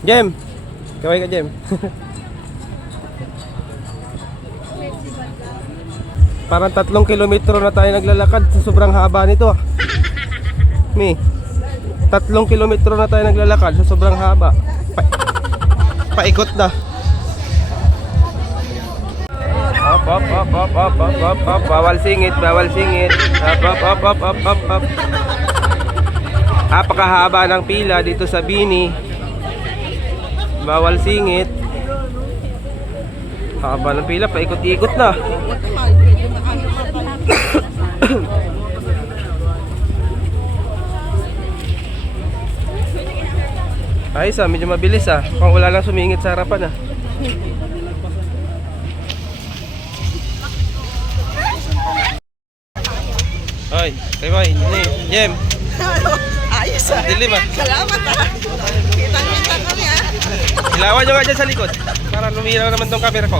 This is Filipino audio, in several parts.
Jem! Kaway ka, Jem. Parang tatlong kilometro na tayo naglalakad sa sobrang haba nito. ah. Mi, tatlong kilometro na tayo naglalakad sa sobrang haba. Pa paikot na. Up, up, up, up, up, up, up, up. Bawal singit, bawal singit. Up, up, up, up, up, up, up. Napakahaba ng pila dito sa Bini. Bawal singit. Haba ng pila, paikot-ikot na. Ayos ah, medyo mabilis ah. Kung wala lang sumingit sa harapan ah. Hoy, kay ni, Jem, Ayos ah. dilim ah. Salamat ah. Ah. Ilawan nyo nga dyan sa likod. Para luminaw naman tong camera ko.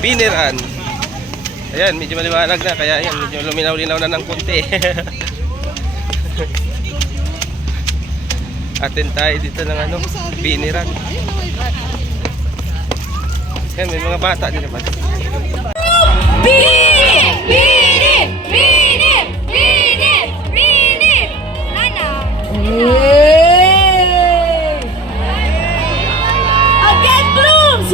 Biniran. Ayan, medyo maliwanag na. Kaya ayan, medyo luminaw-linaw na ng konti. Atin tayo dito ng ano, biniran. Ayan, may mga bata din naman. Again, Blooms,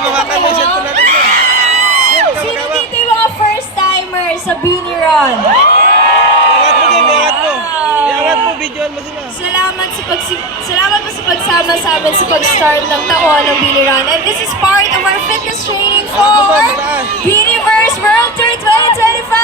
Makakal kayo? may cellphone natin. Yan, Sino dito yung mga first timers sa Beanie Run? Iangat mo din, iangat mo. Iangat mo, videoan mo sila. Salamat sa pag salamat po sa pagsama sa amin sa pag-start ng taon ng Beanie Run. And this is part of our fitness training for. Beanieverse World Tour 2025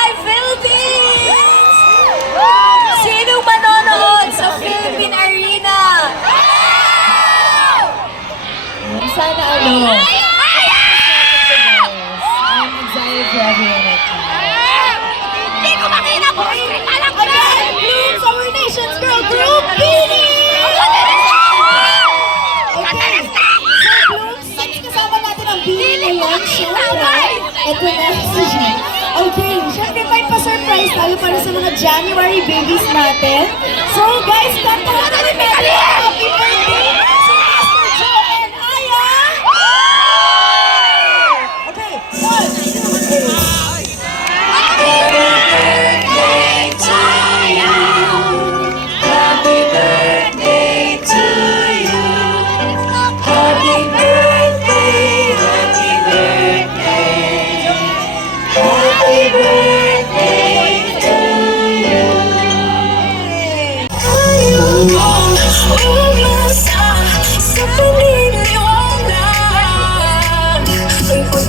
ito na si Jean. Okay, syempre may pa-surprise tayo para sa mga January babies natin. So guys, kantahan natin natin ang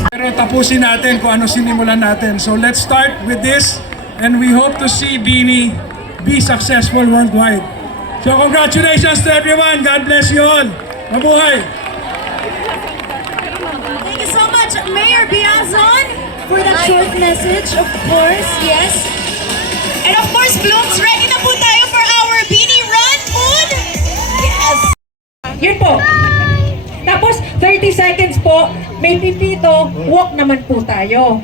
Pero tapusin natin kung ano sinimulan natin. So let's start with this and we hope to see Beanie be successful worldwide. So congratulations to everyone. God bless you all. Mabuhay! Thank you so much, Mayor Biazon, for that short message, of course, yes. And of course, Blooms, ready Yun po. Tapos, 30 seconds po, may pipito, walk naman po tayo.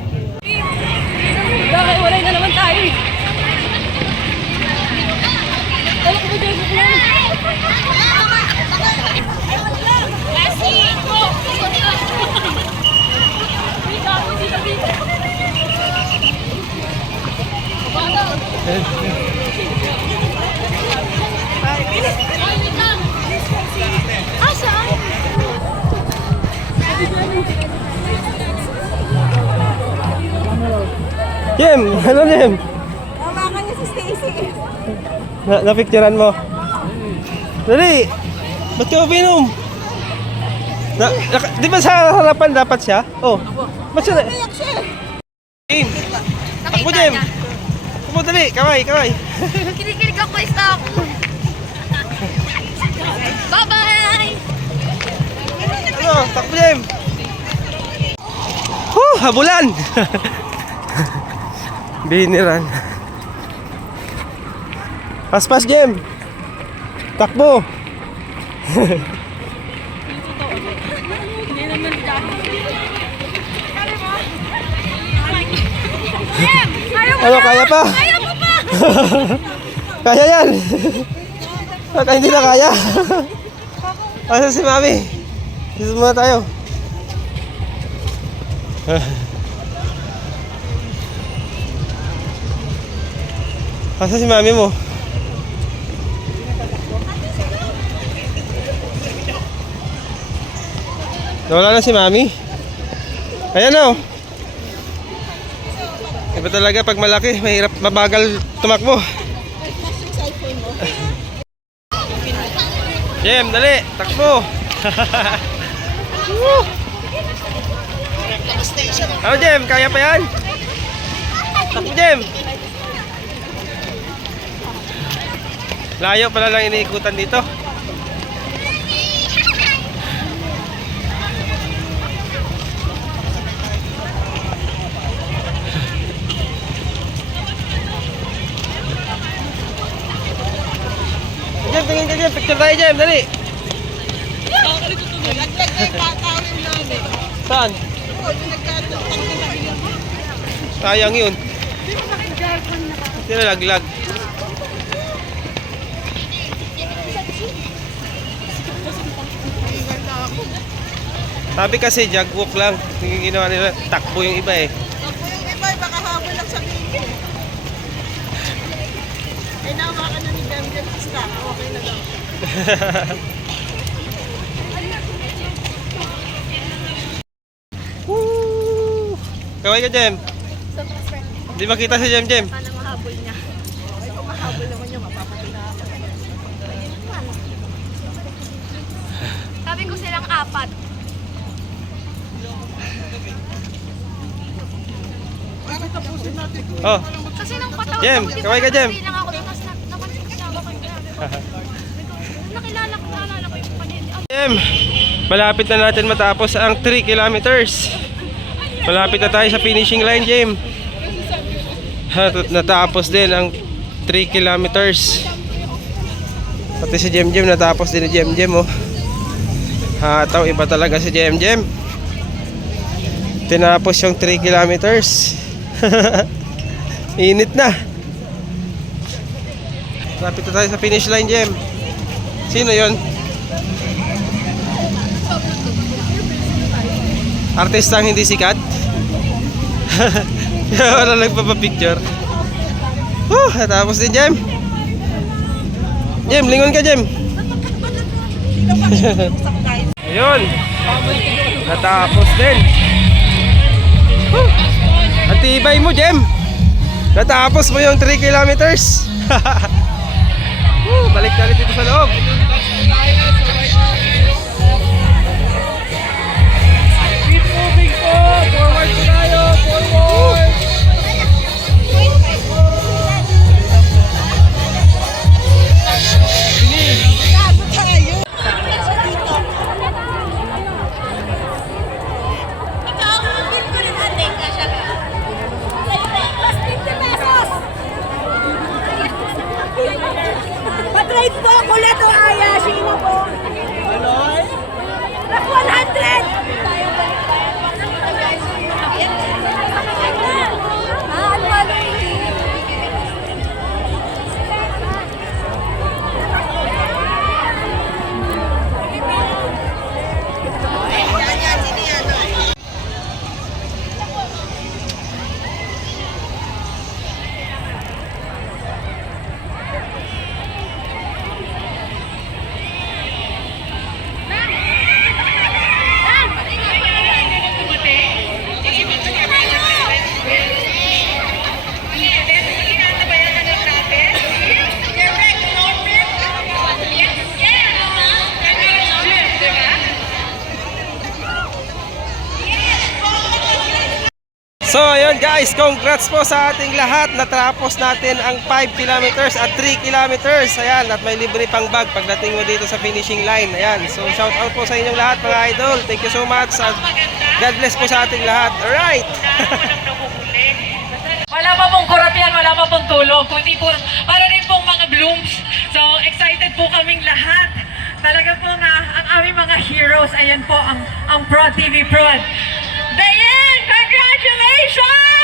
Jem, ano Jem? Na napicturean mo. Dali! Ba't ka uminom? Na, naka- di ba sa harapan dapat siya? Oh. Ba't siya na? Jim! Takbo, Jim! Takbo, dali! Kaway, kaway! Kinikilig ako kay Stock. Bye-bye! Ano? Takbo, Jim! Huh! Habulan! Biniran. Paspas, Jim! Takbo! Ano, kaya pa? Kaya mo pa! Kaya yan! Baka hindi na kaya. Asa si Mami? Dito muna tayo. Asa si Mami mo? Nawala na si Mami. Ayan na oh. Iba talaga pag malaki, mahirap, mabagal tumakbo. Jem, dali, takbo. Woo! Ano Jem, kaya pa yan? Takbo Jem. Layo pala lang iniikutan dito. Jem, tingin ka Jem, picture tayo Jem, dali. Saan? Sayang yun. Sino laglag? Sabi kasi jagwalk lang. Yung ginawa nila, takbo yung iba eh. Ako yung iba, baka habol lang sa video. Ay, nawa ka na ni Demden Pista. Okay na daw. Woo! Kaway ka, Jem. Di makita si Jem, Jem. Paano mahabol niya? Ay, kung mahabol naman yun, mapapatay na ako. Sabi ko silang apat. Oh, Kasi nung patawag Jem, ako, kaway ka, Jem. lang ako tapos na- napansin ko kay Nakilala ko, naalala ko yung kanina. Jem. Malapit na natin matapos ang 3 kilometers. Malapit na tayo sa finishing line, Jem. Natapos din ang 3 kilometers. Pati si Jem Jem natapos din ni Jem Jem oh. Hataw iba talaga si Jem Jem. Tinapos yung 3 kilometers. Init na. Lapit na tayo sa finish line, Jem. Sino yon? Artista ang hindi sikat? Wala nagpapapicture. Huh, natapos din, Jem. Jem, lingon ka, Jem. Ayun. Natapos din. Huh. Ang tibay mo, Jem. Natapos mo yung 3 kilometers. Huh, balik ulit dito sa loob. Keep moving po. Forward tayo. Forward. So ayun guys, congrats po sa ating lahat. Natapos natin ang 5 kilometers at 3 kilometers. Ayan, at may libre pang bag pagdating mo dito sa finishing line. Ayan, so shout out po sa inyong lahat mga idol. Thank you so much. At God bless po sa ating lahat. Alright! Wala pa pong kurapyan, wala pa pong tulog, kundi po para rin pong mga blooms. So, excited po kaming lahat. Talaga po nga, ang aming mga heroes, ayan po ang, ang Prod TV Prod. Dayan, congratulations!